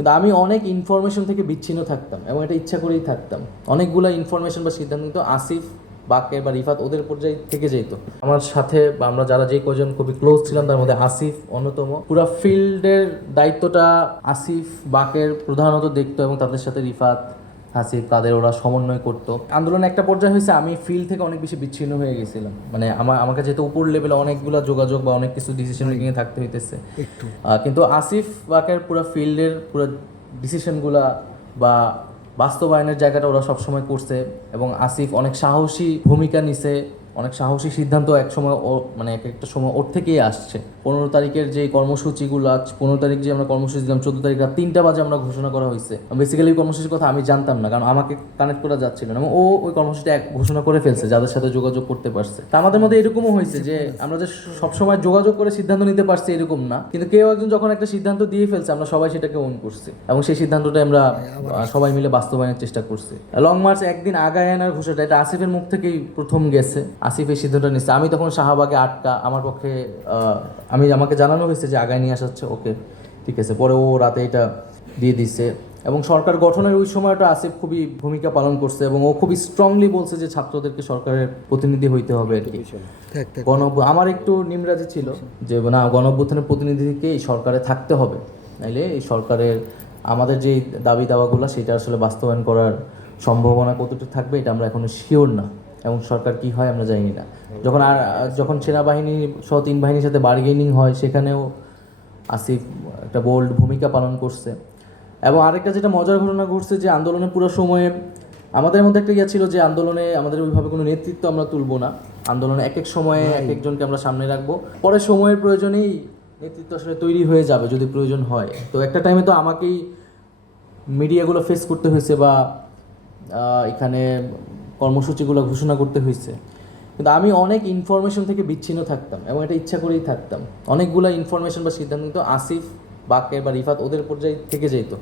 কিন্তু আমি অনেক ইনফরমেশন থেকে বিচ্ছিন্ন থাকতাম এবং এটা ইচ্ছা করেই থাকতাম। অনেকগুলো ইনফরমেশন বা সিদ্ধান্ত কিন্তু আসিফ, বাকের বা রিফাত ওদের পর্যায়ে থেকে যেত। আমার সাথে বা আমরা যারা যে কজন খুবই ক্লোজ ছিলাম তার মধ্যে আসিফ অন্যতম। পুরো ফিল্ডের দায়িত্বটা আসিফ, বাকের প্রধানত দেখতো এবং তাদের সাথে রিফাত, হাসিফ, তাদের ওরা সমন্বয় করতো। আন্দোলনে একটা পর্যায়ে হয়েছে আমি ফিল্ড থেকে অনেক বেশি বিচ্ছিন্ন হয়ে গেছিলাম, মানে আমাকে যেহেতু উপর লেভেলে অনেকগুলো যোগাযোগ বা অনেক কিছু ডিসিশন মেকিংয়ে থাকতে হইতেছে একটু, কিন্তু আসিফ বাকের পুরো ফিল্ডের পুরো ডিসিশনগুলা বা বাস্তবায়নের জায়গাটা ওরা সবসময় করছে এবং আসিফ অনেক সাহসী ভূমিকা নিছে, অনেক সাহসী সিদ্ধান্ত এক সময় ও মানে এক একটা সময় ওর থেকেই আসছে। 15 তারিখের যে কর্মসূচিগুলো, 15 তারিখ যে আমরা কর্মসূচি দিলাম, 14 তারিখ রাত 3টা বাজে আমরা ঘোষণা করা হয়েছে। বেসিক্যালি কর্মসূচির কথা আমি জানতাম না, কারণ আমাকে কানেক্ট করা যাচ্ছিল না এবং ও ওই কর্মসূচিটা ঘোষণা করে ফেলছে যাদের সাথে যোগাযোগ করতে পারছে। তা আমাদের মধ্যে এরকমও হয়েছে যে আমরা যে সবসময় যোগাযোগ করে সিদ্ধান্ত নিতে পারছি এরকম না, কিন্তু কেউ একজন যখন একটা সিদ্ধান্ত দিয়ে ফেলছে আমরা সবাই সেটাকে ওন করছি এবং সেই সিদ্ধান্তটা আমরা সবাই মিলে বাস্তবায়নের চেষ্টা করছি। লং মার্চ একদিন আগায় আনার ঘোষণাটা এটা আসিফের মুখ থেকেই প্রথম গেছে। আসিফ এই সিদ্ধান্তটা নিচ্ছে। আমি তখন শাহবাগে আটকা, আমার পক্ষে আমাকে জানানো হয়েছে যে আগায় নিয়ে আসা হচ্ছে, ওকে ঠিক আছে। পরে ও রাতে এটা দিয়ে দিচ্ছে এবং সরকার গঠনের ওই সময়টা আসিফ খুবই ভূমিকা পালন করছে এবং ও খুবই স্ট্রংলি বলছে যে ছাত্রদেরকে সরকারের প্রতিনিধি হইতে হবে আর কি। আমার একটু নিমরাজি ছিল যে না, গণঅভ্যুত্থানের প্রতিনিধিকে এই সরকারে থাকতে হবে, নাইলে এই সরকারের আমাদের যে দাবি দাওয়াগুলো সেটা আসলে বাস্তবায়ন করার সম্ভাবনা কতটুকু থাকবে এটা আমরা এখনো শিওর না এবং সরকার কি হয় আমরা জানি না। যখন সেনাবাহিনী সহ 3 বাহিনীর সাথে বার্গেনিং হয় সেখানেও আসিফ একটা বোল্ড ভূমিকা পালন করছে। এবং আরেকটা যেটা মজার ঘটনা ঘটছে যে আন্দোলনের পুরো সময়ে আমাদের মধ্যে একটা ছিল যে আন্দোলনে আমাদের ওইভাবে কোনো নেতৃত্ব আমরা তুলব না, আন্দোলনে এক এক সময়ে এক একজনকে আমরা সামনে রাখবো, পরে সময়ের প্রয়োজনেই নেতৃত্ব আসলে তৈরি হয়ে যাবে যদি প্রয়োজন হয়। তো একটা টাইমে তো আমাকেই মিডিয়াগুলো ফেস করতে হয়েছে বা এখানে কর্মসূচিগুলো ঘোষণা করতে হয়েছে, কিন্তু আমি অনেক ইনফরমেশন থেকে বিচ্ছিন্ন থাকতাম এবং এটা ইচ্ছা করেই থাকতাম। অনেকগুলো ইনফরমেশন বা সিদ্ধান্ত কিন্তু আসিফ, বাকের বা রিফাত ওদের পর্যায়ে থেকে যেত।